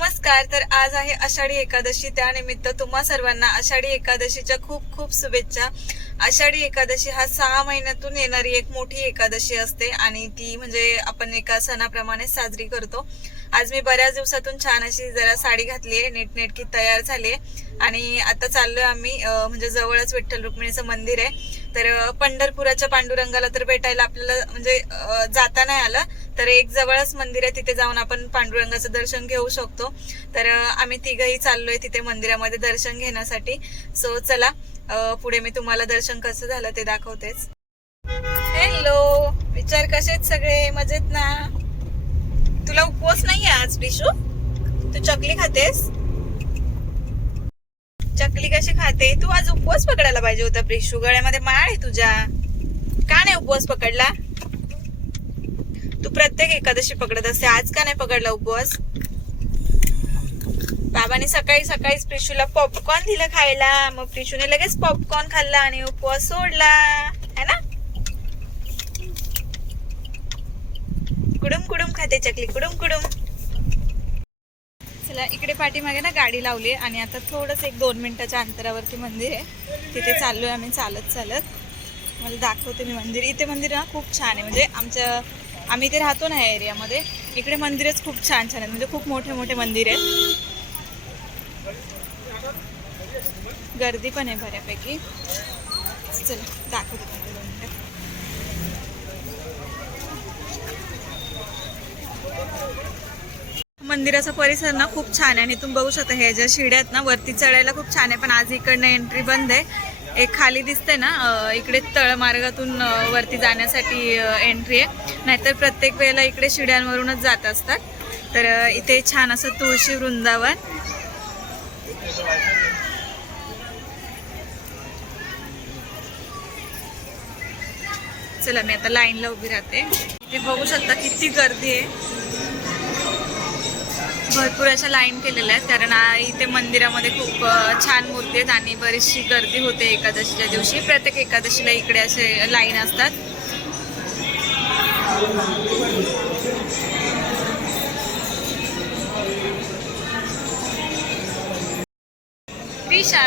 नमस्कार तर आज आहे आषाढी एकादशी. त्यानिमित्त तुम्हा सर्वांना आषाढी एकादशीच्या खूप खूप शुभेच्छा. आषाढी एकादशी हा सहा महिन्यातून येणारी एक मोठी एकादशी असते आणि ती म्हणजे आपण एका सणाप्रमाणे साजरी करतो. आज मी बऱ्याच दिवसातून छान अशी जरा साडी घातली आहे नीटनेटकी तयार झाली आहे. आणि आता चाललोय आम्ही म्हणजे जवळच विठ्ठल रुक्मिणीचं मंदिर आहे. तर पंढरपुराच्या पांडुरंगाला तर भेटायला आपल्याला म्हणजे जाता नाही आलं. तर एक जवळच मंदिर आहे तिथे जाऊन आपण पांडुरंगाचं दर्शन घेऊ शकतो. तर आम्ही तिघही चाललोय तिथे मंदिरामध्ये दर्शन घेण्यासाठी. सो चला पुढे मी तुम्हाला दर्शन कसं झालं ते दाखवतेच. हॅलो विचार कसेत सगळे? मजेत ना? तुला उपवास नाहीये आज पिशू तू चकली खातेस? चकली कशी खाते? तू आज उपवास पकडायला पाहिजे होता प्रिशू गळ्यामध्ये माळ आहे तुझ्या. का नाही उपवास पकडला? तू प्रत्येक एकादशी पकडत असते. आज का नाही पकडला उपवास? बाबाने सकाळी सकाळीच प्रिशूला पॉपकॉर्न दिलं खायला. मग प्रिशूने लगेच पॉपकॉर्न खाल्ला आणि उपवास सोडला. है ना? कुडूम खाते चकली कुडूम कुडूम. चला इकडे पाठीमागे ना गाडी लावली आहे आणि आता थोडंच एक दोन मिनिटाच्या अंतरावरती मंदिर आहे. तिथे चाललो आहे आम्ही चालत चालत. मला दाखवते मी मंदिर. इथे मंदिर ना खूप छान आहे. म्हणजे आमच्या आम्ही इथे राहतो ना या एरियामध्ये. इकडे मंदिरच खूप छान छान आहेत. म्हणजे खूप मोठे मोठे मंदिर आहेत. गर्दी पण आहे बऱ्यापैकी. चला दाखवते तुम्हाला दोन मिनिटं. मंदिराचा परिसर ना खूप छान आहे. आणि तुम्ही बघू शकता हे ज्या शिड्या आहेत ना वरती चढायला खूप छान आहे. पण आज इकडनं एंट्री बंद आहे. एक खाली दिसते ना इकडे तळमार्गातून वरती जाण्यासाठी एंट्री आहे. नाहीतर प्रत्येक वेळेला इकडे शिड्यांवरूनच जात असतात. तर इथे छान असं तुळशी वृंदावन. चला मी आता लाईनला उभी राहते. इथे बघू शकता किती गर्दी आहे. भरपूर अशा लाईन केलेल्या आहेत. कारण इथे मंदिरामध्ये खूप छान मूर्ती आहेत आणि बरीचशी गर्दी होते एकादशीच्या दिवशी. प्रत्येक एकादशीला इकडे असे लाईन असतात. प्रिशा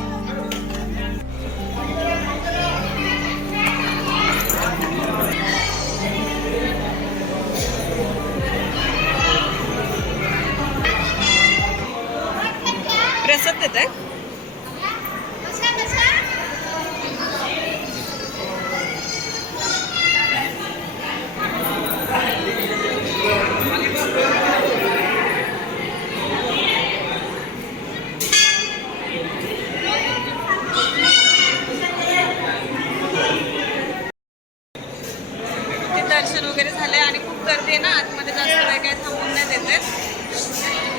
प्रसाद देत आहे? ते दर्शन वगैरे झाले आणि खूप गर्दी आहे ना आतमध्ये जास्त काय काय थांबून नाही देत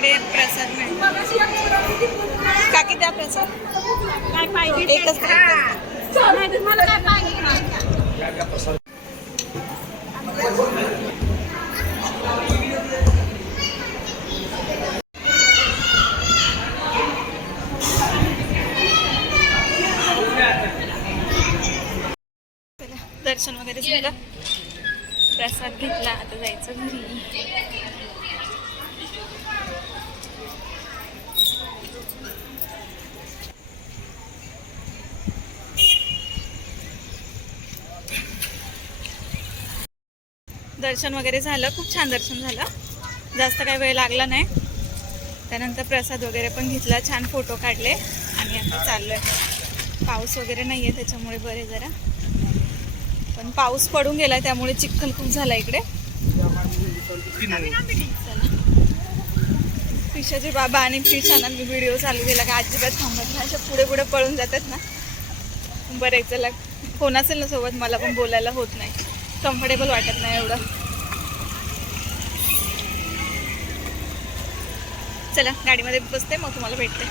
आहेत. प्रसाद मिळतो काकी द्या प्रसाद काय पाहिजे एकच द्या. काय पाहिजे दर्शन वगैरे झालं प्रसाद घेतला आता जायचं घरी दर्शन वगैरे झालं. खूप छान दर्शन झालं. जास्त काही वेळ लागला नाही. त्यानंतर प्रसाद वगैरे पण घेतला. छान फोटो काढले. आणि आता चाललोय. पाऊस वगैरे नाही आहे त्याच्यामुळे बरे जरा. पण पाऊस पडून गेला त्यामुळे चिखल खूप झाला इकडे. फिशाचे बाबा आणि फिशाना मी व्हिडिओ चालू केला का अजिबात थांबत नाही. अशा पुढे पुढे पळून जातात ना. बरं चला. कोण असेल ना सोबत मला पण बोलायला होत नाही. कम्फर्टेबल वाटत नाही एवढं. चला गाडीमध्ये बसते मग तुम्हाला भेटते.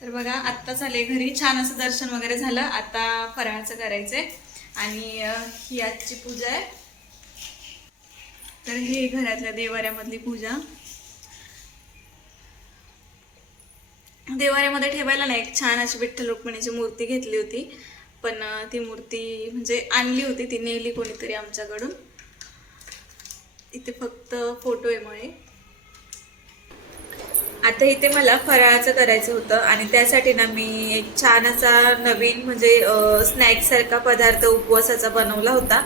तर बघा आत्ता झाले घरी. छान असं दर्शन वगैरे झालं. आता फराळाचं करायचंय. आणि ही आजची पूजा आहे. तर ही घरातल्या देवाऱ्यामधली पूजा. देवाऱ्यामध्ये ठेवायला नाही. एक छान अशी विठ्ठल रुक्मिणीची मूर्ती घेतली होती. पण ती मूर्ती म्हणजे आणली होती ती नेली कोणीतरी आमच्याकडून. इथे फक्त फोटो आहे मुळे. आता इथे मला फराळाचं करायचं होतं आणि त्यासाठी ना मी एक छान असा नवीन म्हणजे स्नॅक्ससारखा पदार्थ उपवासाचा बनवला होता.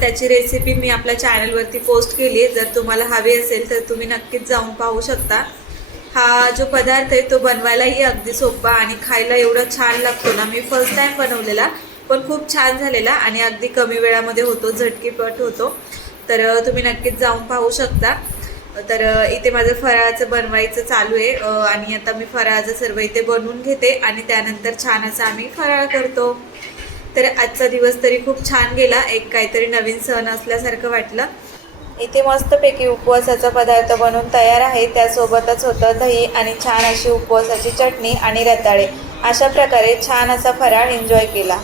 त्याची रेसिपी मी आपल्या चॅनलवरती पोस्ट केली आहे. जर तुम्हाला हवी असेल तर तुम्ही नक्कीच जाऊन पाहू शकता. हा जो पदार्थ आहे तो बनवायलाही अगदी सोपा आणि खायला एवढा छान लागतो ना. मी फर्स्ट टाइम बनवलेला पण खूप छान झालेला आणि अगदी कमी वेळामध्ये होतो झटकीपट होतो. तर तुम्ही नक्कीच जाऊन पाहू शकता. तर इथे माझं फराळाचं बनवायचं चालू आहे. आणि आता मी फराळाचं सर्व इथे बनवून घेते आणि त्यानंतर छान असं आम्ही फराळ करतो. तर आजचा दिवस तरी खूप छान गेला. एक काहीतरी नवीन सण असल्यासारखं वाटलं. इथे मस्तपैकी उपवासाचा पदार्थ बनवून तयार आहे. त्यासोबतच होतं दही आणि छान अशी उपवासाची चटणी आणि रताळे. अशा प्रकारे छान असा फराळ एन्जॉय केला.